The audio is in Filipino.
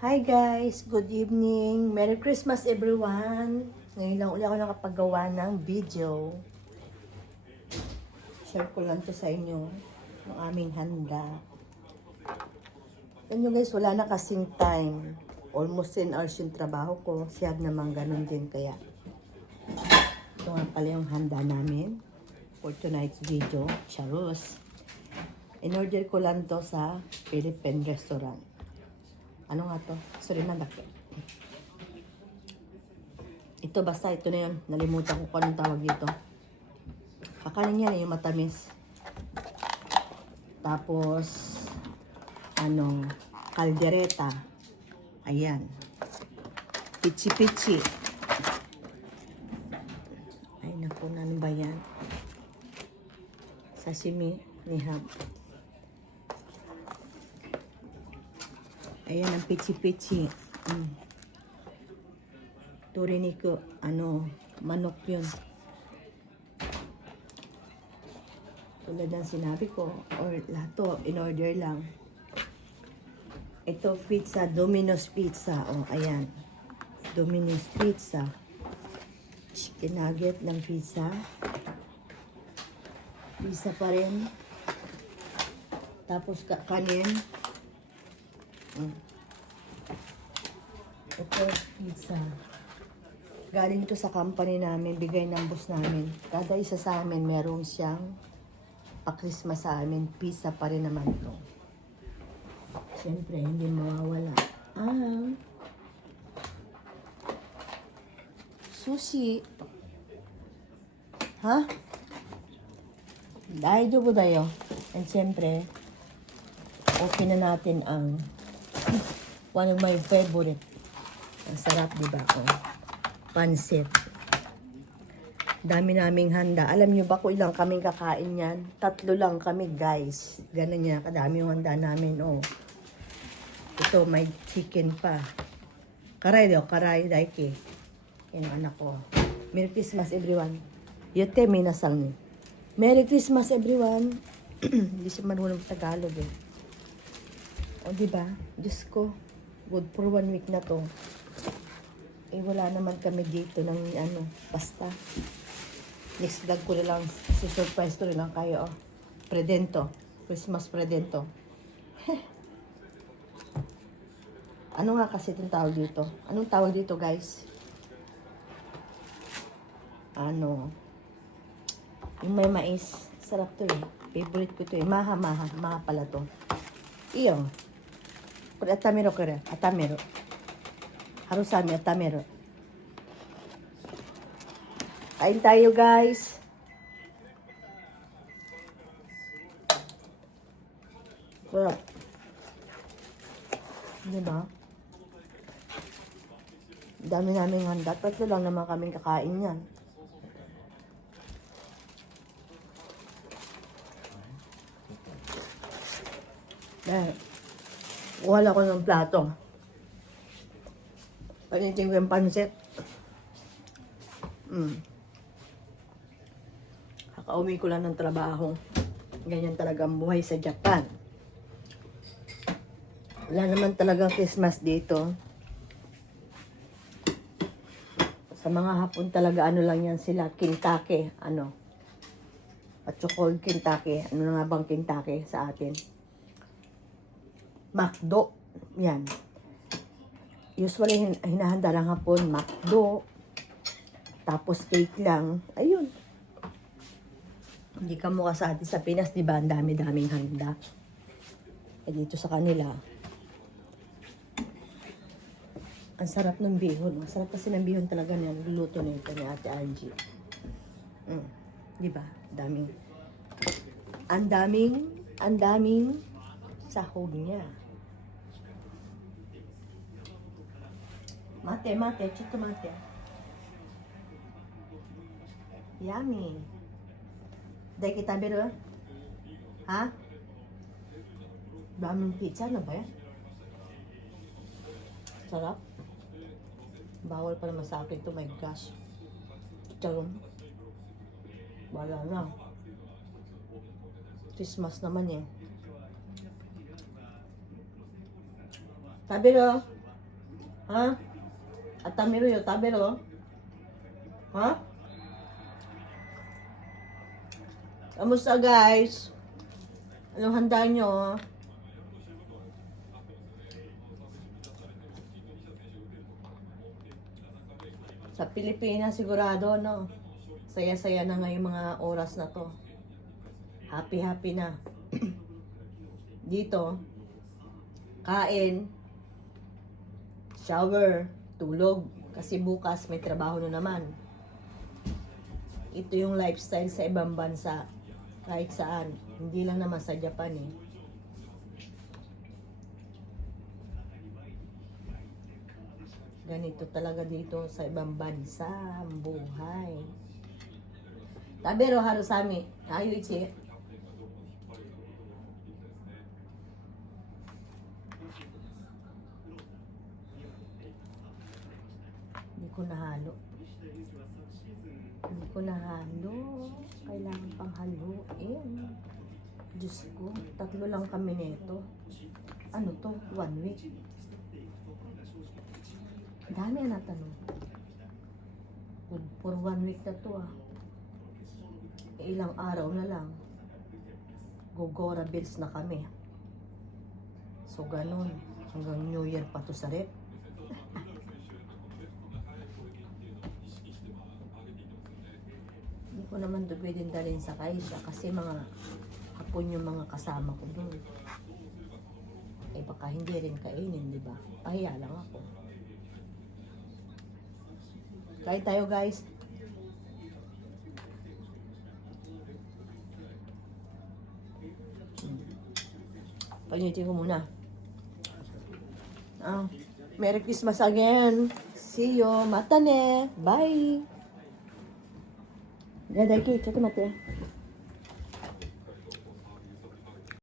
Hi guys! Good evening! Merry Christmas everyone! Ngayon lang ulit ako nakapagawa ng video. Share ko lang to sa inyo ang aming handa. Yan guys, wala na kasing time. Almost 10 hours yung trabaho ko. Siyag naman ganun din kaya. Ito nga pala yung handa namin for tonight's video. Charus! In-order ko lang to sa Philippine restaurant. Ano nga to? Sorry na laki. Ito basta, ito na yun. Nalimutan ko kung anong tawag dito. Kakanin yan yung matamis. Tapos, kaldereta. Ayan. Pichi-pichi. Ay, naku, ano ba yan? Sashimi ni Hab. Ayan ang pichi-pichi. Toriniku, manok yun. Tulad ng sinabi ko, or lahat to, in order lang. Ito pizza, Domino's Pizza. O, ayan. Domino's Pizza. Chicken nugget ng pizza. Pizza pa rin. Tapos kanin. Ito, pizza. Galing to sa company namin, bigay ng boss namin. Kada isa sa amin, meron siyang pa-Christmas sa amin. Pizza pa rin naman to. Siyempre, hindi mawawala. Sushi. Ha? Daijoubu dayo. And siyempre, open na natin ang one of my favorite. Ang sarap, diba? Pansit. Dami naming handa. Alam nyo ba kung ilang kaming kakain yan? 3 lang kami, guys. Ganun yan. Kadami yung handa namin, Ito, may chicken pa. Karay daw. Karay daiki. Yan ang anak ko. Merry Christmas, everyone. Yote, minasang ni. Merry Christmas, everyone. Hindi siya marunong Tagalog, O, diba? Diyos ko. Good for 1 week na to. Wala naman kami dito ng basta. Next vlog ko na lang, surprise ko na lang kayo, Predento. Christmas Predento. Ano nga kasi itong tawag dito? Anong tawag dito, guys? Yung may mais. Sarap to Favorite ko to Maha pala to. Iyo. Kore atamero kore. Atamero. Harusami atamero. Kain tayo, guys. Sarap. Diba? Dami naming handa. 3 lang naman kaming kakain yan. Wala ko ng plato. Panitin ko yung pansit. Kakauwi ko lang ng trabaho. Ganyan talaga ang buhay sa Japan. Wala naman talagang Christmas dito. Sa mga hapon talaga, lang yan sila, Kentucky, At chocolate Kentucky. Ano na nga bang Kentucky sa atin? McDo. Yan. Usually, hinahanda lang hapon, McDo. Tapos cake lang. Ayun. Hindi ka mukha sa atin sa Pinas, di ba? Ang dami-daming handa. Dito sa kanila. Ang sarap ng bihon. Ang sarap kasi ng bihon talaga niya. Luluto na ito ni Ate Angie. Di ba? Ang daming sahog niya. Mate, chito mate. Yummy. Dahil kita biro? Ha? Daming pizza na ba yan? Sarap. Bawal pa naman sa akin to, my gosh. Charon. Wala na. Christmas naman Tabiro. Ha? At tamiro yo, tabero. Ha? Kamusta guys? Anong handa nyo? Sa Pilipinas sigurado, no? Saya-saya na ngayong mga oras na to. Happy-happy na. Dito, kain, shower, tulog. Kasi bukas may trabaho na naman. Ito yung lifestyle sa ibang bansa. Kahit saan. Hindi lang naman sa Japan eh. Ganito talaga dito sa ibang bansa ang buhay. Tabero harusami. Ayo ichi. Hindi ko nahalo. Hindi ko nahalo. Kailangan pang haluin. Diyos ko, 3 lang kami nito. Ano to? 1 week. Dami na tanong. For 1 week na to ah. Ilang araw na lang. Gogora bills na kami. So ganun. Hanggang New Year pa to sa rep. Hindi ko naman to pwedeng dalhin sa kaisya kasi mga hapon yung mga kasama ko doon. Eh baka hindi rin kainin, di ba? Pahiya lang ako. Kain tayo guys. Pagnitin ko muna. Merry Christmas again. See you. Mata ne. Bye. Daday ki, ちょっと待って。